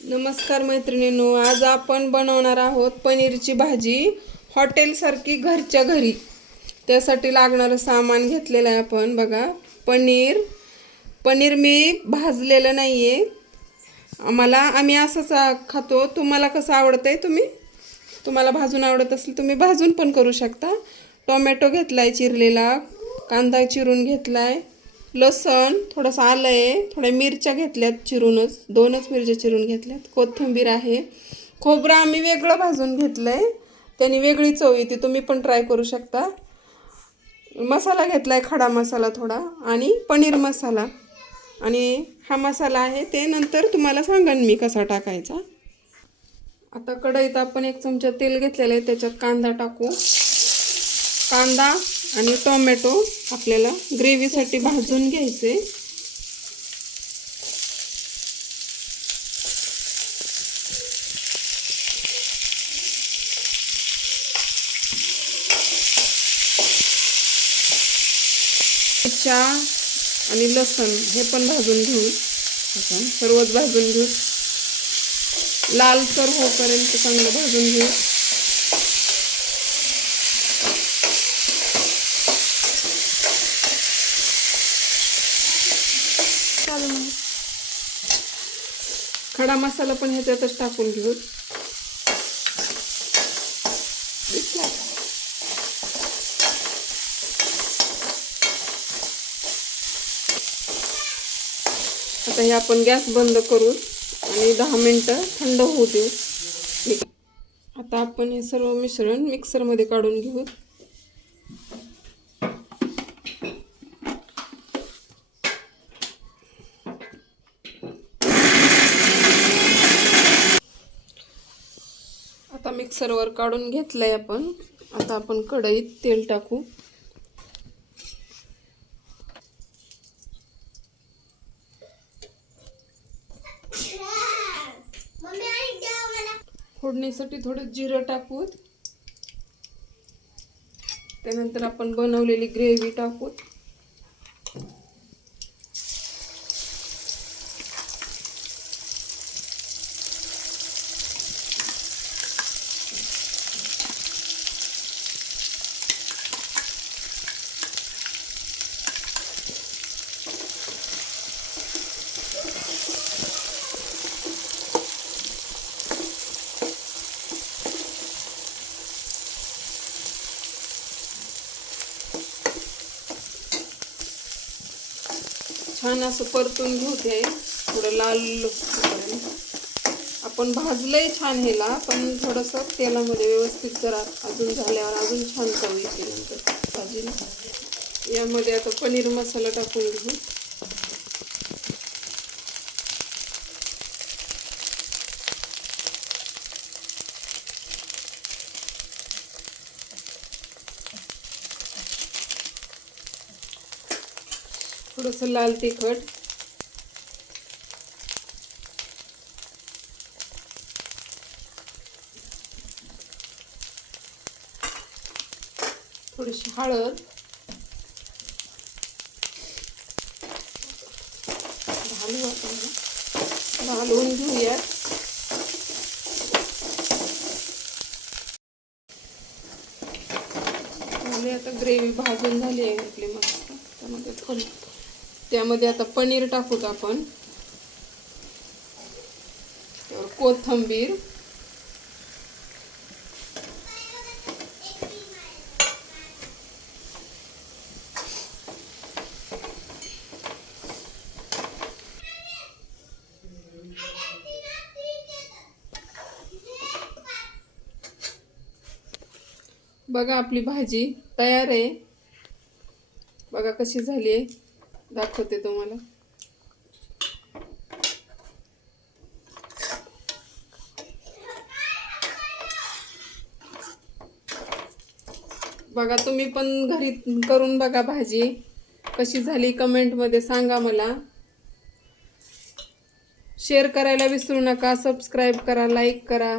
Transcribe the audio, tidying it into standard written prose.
नमस्कार मैत्रिणींनो, आज आपण बनवणार आहोत पनीरची भाजी हॉटेलसारखी घरच्या घरी. त्यासाठी लागणारं सामान घेतलेलं आहे आपण. बघा, पनीर मी भाजलेलं नाही आहे. आम्ही असंच खातो. तुम्हाला कसं आवडतंय तुम्हाला भाजून आवडत असेल तुम्ही भाजून पण करू शकता. टोमॅटो घेतलाय चिरलेला, कांदा चिरून घेतलाय, लसण, थोडंसं आलं आहे, थोड्या मिरच्या घेतल्यात चिरूनच, 2च मिरच्या चिरून घेतल्यात, कोथिंबीर आहे. खोबरं आम्ही वेगळं भाजून घेतलं आहे, त्याने वेगळी चव येते. तुम्ही पण ट्राय करू शकता. मसाला घेतला आहे, खडा मसाला थोडा, आणि पनीर मसाला. आणि हा मसाला आहे ते नंतर तुम्हाला सांगेन मी कसा टाकायचा. आता कढईत आपण 1 चमचा तेल घेतलेलं आहे, त्याच्यात कांदा टाकू. कांदा आणि टोमॅटो आपल्याला ग्रेव्हीसाठी भाजून घ्यायचे. मिरच्या आणि लसण हे पण भाजून घेऊ. आपण सर्वच भाजून घेऊ, लालसर होईपर्यंत चांगलं भाजून घेऊ. खडा मसाला पण ह्याच्यातच टाकून घेऊ. आता हे आपण गॅस बंद करू आणि 10 मिनिटं थंड होऊ देऊ. आता आपण हे सर्व मिश्रण मिक्सरमध्ये काढून घेऊ. आता मिक्सरवर काढून घेतलंय आपण. आता आपण कढईत तेल टाकू. फोडणीसाठी थोडं जिरं टाकू. त्यानंतर आपण बनवलेली ग्रेव्ही टाकू. छान असं परतून घेऊ. ते थोडं लाल होईपर्यंत. आपण भाजलंय छान ह्याला, पण थोडंसं तेलामध्ये व्यवस्थित जरा अजून झाल्यावर अजून छान चव येते नंतर भाजीला. यामध्ये आता पनीर मसाला टाकून घेऊ. थोडंसं लाल तिखट, थोडीशी हळद, घालून घेऊयात. आता ग्रेव्ही भाजून झाली आहे आपली मस्त. त्यामध्ये आता पनीर टाकूत आपण. त्यावर कोथिंबीर, बघा आपली भाजी तयार आहे. बघा कशी झाली आहे, दाखवते तुम्हाला. बघा तुम्ही पण घरी करून बघा भाजी कशी झाली. कमेंटमध्ये सांगा मला. शेअर करायला विसरू नका. सबस्क्राईब करा, लाईक करा.